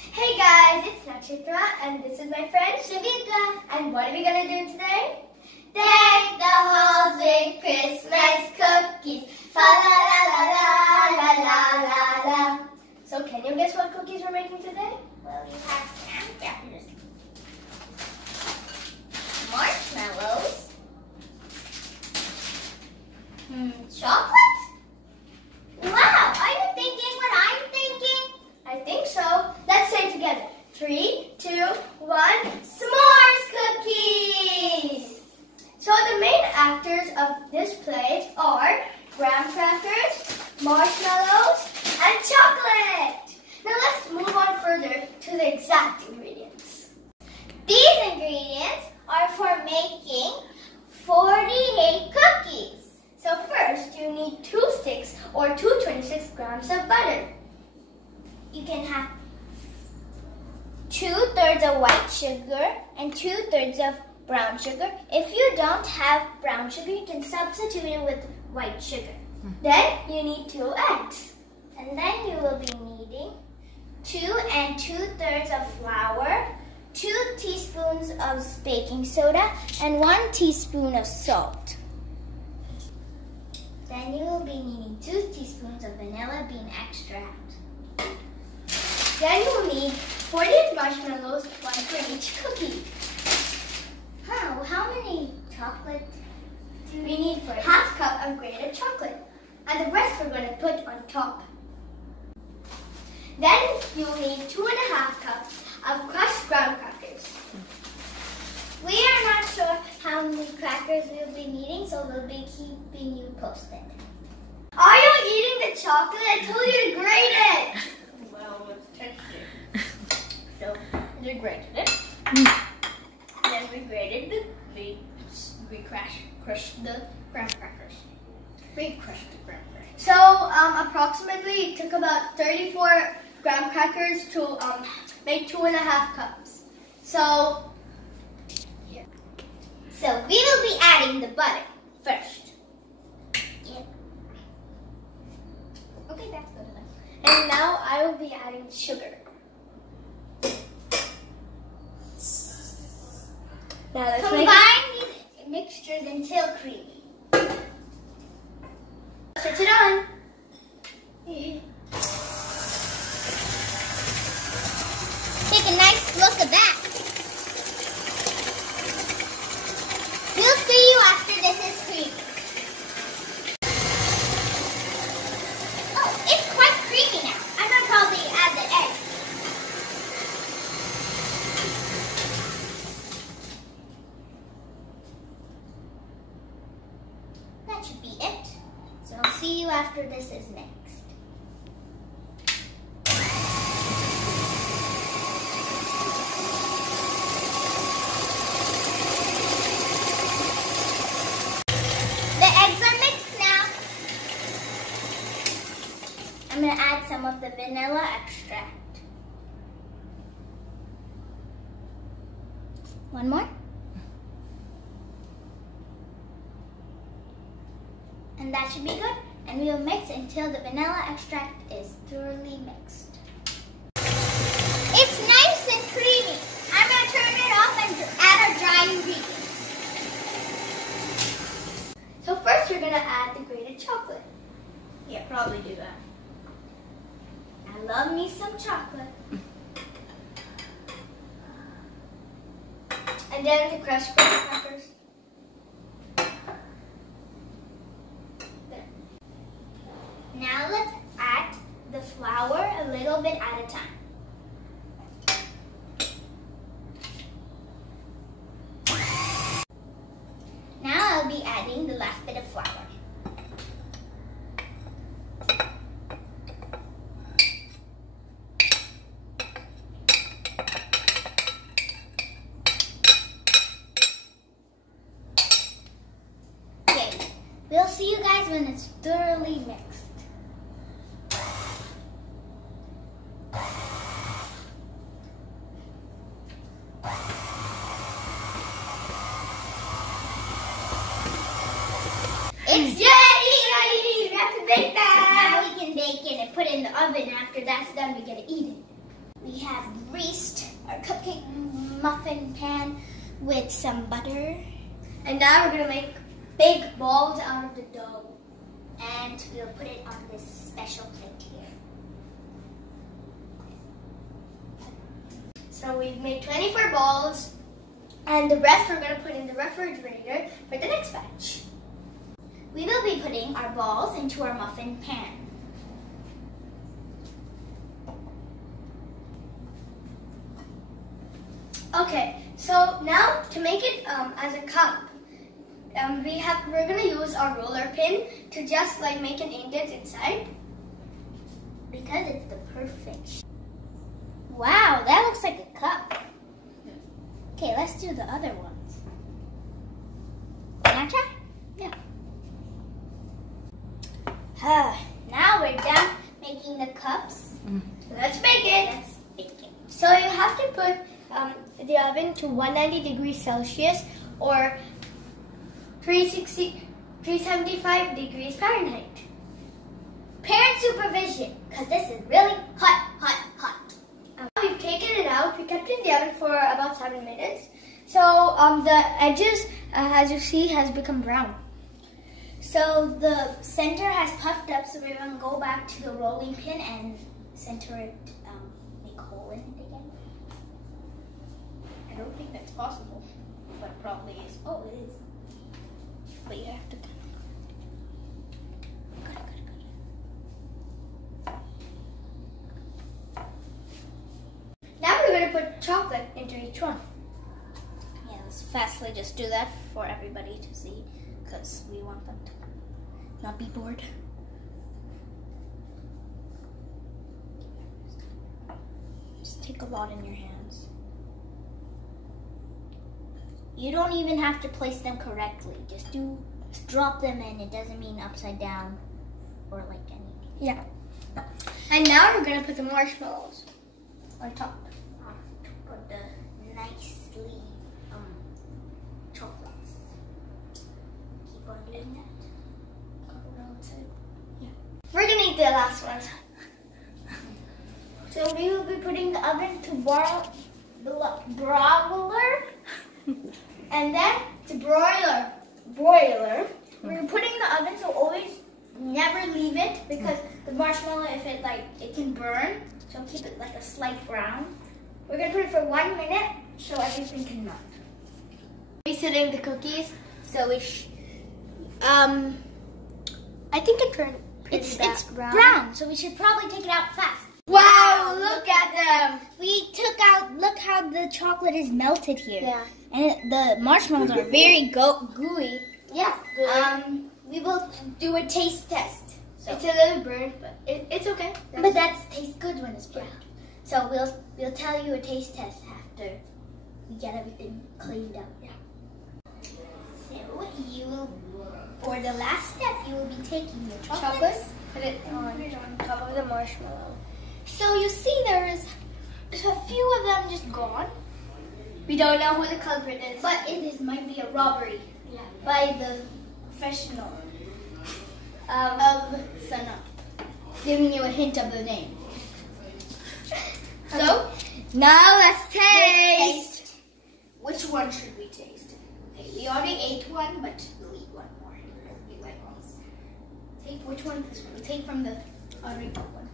Hey guys, it's Nakshatra and this is my friend Shivieka. And what are we gonna do today? Deck the halls with Christmas cookies. Fa la la la la la la la. So can you guess what cookies we're making today? Well, we have crackers, marshmallows, chocolate. Wow, are you thinking what I'm thinking? I think so. Let's say it together. 3, 2, 1. S'mores cookies! So the main actors of this play are graham crackers, marshmallows, and chocolate. Now let's move on further to the exact ingredients. These ingredients are for making 48 cookies. So first, you need 2 sticks or 226 grams of butter. You can have 2/3 of white sugar and 2/3 of brown sugar. If you don't have brown sugar, you can substitute it with white sugar. Then you need 2 eggs. And then you will be needing 2 2/3 of flour, 2 teaspoons of baking soda, and 1 teaspoon of salt. Then you will be needing 2 teaspoons of vanilla bean extract. Then you will need 48 marshmallows, 1 for each cookie. How many chocolate do We need for half cup of grated chocolate. And the rest we're going to put on top. Then you'll need 2½ cups of crushed graham crackers. We are not sure how many crackers we'll be needing, so we'll be keeping you posted. Are you eating the chocolate? I told you to grate it. Well, let's test it. So, we grated it. Then we grated we crushed the graham crackers. We crushed the graham crackers. So approximately it took about 34 graham crackers to make 2½ cups. So We will be adding the butter first. yeah. Okay, that's good enough. And now I will be adding sugar. Now let's Combine these mixtures until creamy. switch it on. Take a nice look at that. We'll see you after this is creamy. Oh, it's quite creamy now. I'm going to probably add the egg. That should be it. So I'll see you after this is mixed. I'm going to add some of the vanilla extract. One more. And that should be good. And we will mix until the vanilla extract is thoroughly mixed. It's nice and creamy. I'm going to turn it off and add our dry ingredients. So first we're going to add the grated chocolate. Yeah, probably do that. I love me some chocolate. And then the crushed graham crackers. There. Now let's add the flour a little bit at a time. Now I'll be adding the last bit of flour. We'll see you guys when it's thoroughly mixed. It's ready! We have to bake that! Now we can bake it and put it in the oven. After that's done, we get to eat it. We have greased our cupcake muffin pan with some butter. And now we're going to make big balls out of the dough. And we'll put it on this special plate here. So we've made 24 balls. And the rest we're going to put in the refrigerator for the next batch. We will be putting our balls into our muffin pan. Okay, so now to make it as a cup, we're going to use our roller pin to just like make an indent inside. Because it's the perfect shape. Wow, that looks like a cup. Okay, let's do the other ones. Can I try? Yeah. Now we're done making the cups. Let's bake it. Let's bake it. So you have to put the oven to 190 degrees Celsius or 375 degrees Fahrenheit. Parent supervision, because this is really hot, hot, hot. We've taken it out. We kept it in the oven for about 7 minutes. So the edges, as you see, has become brown. So the center has puffed up, so we're going to go back to the rolling pin and center it, make a hole in it again. I don't think that's possible, but it probably is. Oh, it is. But you have to kind of. Got it. Now we're going to put chocolate into each one. Yeah, let's fastly just do that for everybody to see, because we want them to not be bored. Just take a lot in your hands. You don't even have to place them correctly. Just drop them in. It doesn't mean upside down or like anything. Yeah. And now we're going to put the marshmallows on top. Put the nicely chocolates. Keep on doing that. We're going to eat the last one. So we will be putting the oven to broiler and then to broiler. We're putting the oven, so always never leave it because the marshmallow, if it can burn, so keep it like a slight brown. We're gonna put it for 1 minute so everything can melt. Sitting the cookies, so we I think it turned It's brown, so we should probably take it out fast. Wow, look at them. Look how the chocolate is melted here. Yeah. And the marshmallows are very gooey. Yeah. We will do a taste test. So. It's a little burnt, but it's okay. But that tastes good when it's burnt. So we'll tell you a taste test after we get everything cleaned up. Yeah. So for the last step, you will be taking your chocolate. Put it on top of the marshmallow. So you see there's a few of them just gone. We don't know who the culprit is. But might be a robbery by the professional of Sana. Giving you a hint of the name. So, now let's taste. Which one should we taste? Okay, we already ate one, but we'll eat one more. We like these. Take which one? This one. Take from the already got one.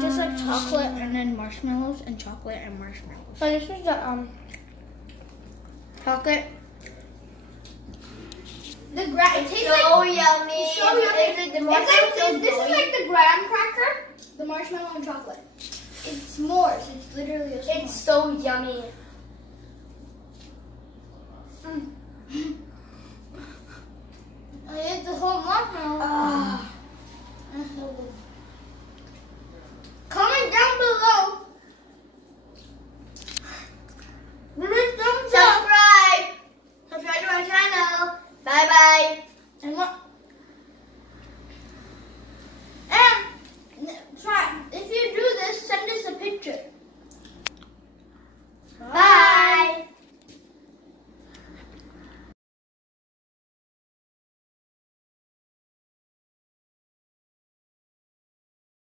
Just like chocolate and then marshmallows and chocolate and marshmallows. So this is the chocolate. It tastes So So yummy. yummy. This is like the graham cracker, the marshmallow and chocolate. It's s'mores. It's literally a s'more. It's so yummy. I ate the whole marshmallow.